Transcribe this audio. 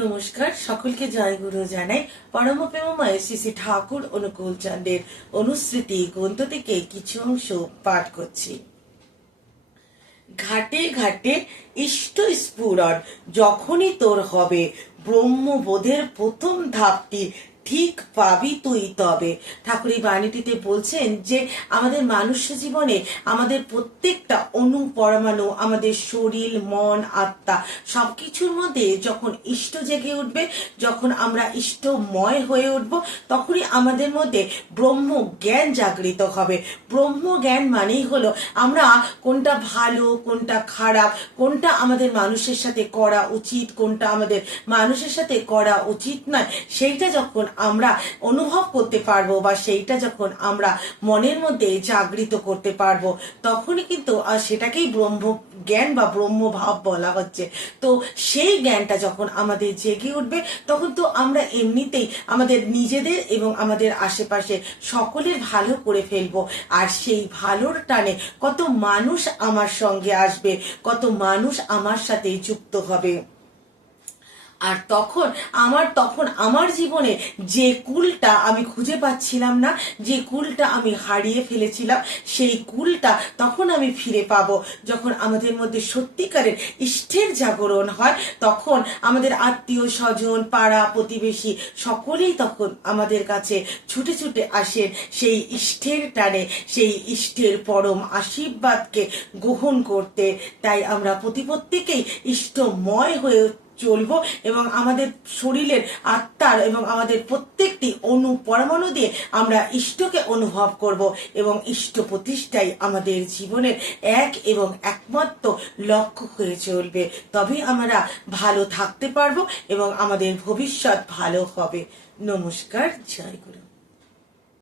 নমস্কার, সকলকে জয় গুরু জানাই। পরম প্রেমময় শ্রী শ্রী ঠাকুর অনুকূল চন্দ্রের অনুস্মৃতি গ্রন্থ থেকে কিছু অংশ পাঠ করছি। ঘাটে ঘাটে ইষ্ট স্ফুরণ যখনই তোর হবে, ব্রহ্মবোধের প্রথম ধাপটি ঠিক পাবি তুই তবে। ঠাকুর এই বাণীটিতে বলছেন যে আমাদের মানুষ জীবনে আমাদের প্রত্যেকটা অণু পরমাণু, আমাদের শরীর, মন, আত্মা সবকিছুর মধ্যে যখন ইষ্ট জেগে উঠবে, যখন আমরা ইষ্টময় হয়ে উঠব, তখনই আমাদের মধ্যে ব্রহ্ম জ্ঞান জাগৃত হবে। ব্রহ্ম জ্ঞান মানেই হলো আমরা কোনটা ভালো, কোনটা খারাপ, কোনটা আমাদের মানুষের সাথে করা উচিত, কোনটা আমাদের মানুষের সাথে করা উচিত নয়, সেইটা যখন আমরা অনুভব করতে পারবো বা সেইটা যখন আমরা মনের মধ্যে জাগৃত করতে পারবো, তখনই কিন্তু সেটাকেই ব্রহ্ম জ্ঞান বা ব্রহ্মভাব বলা হচ্ছে। তো সেই জ্ঞানটা যখন আমাদের জেগে উঠবে, তখন তো আমরা এমনিতেই আমাদের নিজেদের এবং আমাদের আশেপাশে সকলের ভালো করে ফেলবো। আর সেই ভালোর টানে কত মানুষ আমার সঙ্গে আসবে, কত মানুষ আমার সাথে যুক্ত হবে। আর তখন আমার জীবনে যে কুলটা আমি খুঁজে পাচ্ছিলাম না, যে কুলটা আমি হারিয়ে ফেলেছিলাম, সেই কুলটা তখন আমি ফিরে পাবো। যখন আমাদের মধ্যে সত্যিকারের ইষ্টের জাগরণ হয়, তখন আমাদের আত্মীয় স্বজন, পাড়া প্রতিবেশী সকলেই তখন আমাদের কাছে ছুটে ছুটে আসেন সেই ইষ্টের টানে, সেই ইষ্টের পরম আশীর্বাদকে গ্রহণ করতে। তাই আমরা প্রত্যেকেই ইষ্টময় হয়ে চলবো এবং আমাদের শরীরের, আত্মার এবং আমাদের প্রত্যেকটি অণু পরমাণু দিয়ে আমরা ইষ্টকে অনুভব করব এবং ইষ্ট প্রতিষ্ঠাই আমাদের জীবনের এক এবং একমাত্র লক্ষ্য হয়ে চলবে। তবেই আমরা ভালো থাকতে পারবো এবং আমাদের ভবিষ্যৎ ভালো হবে। নমস্কার, জয় গুরু।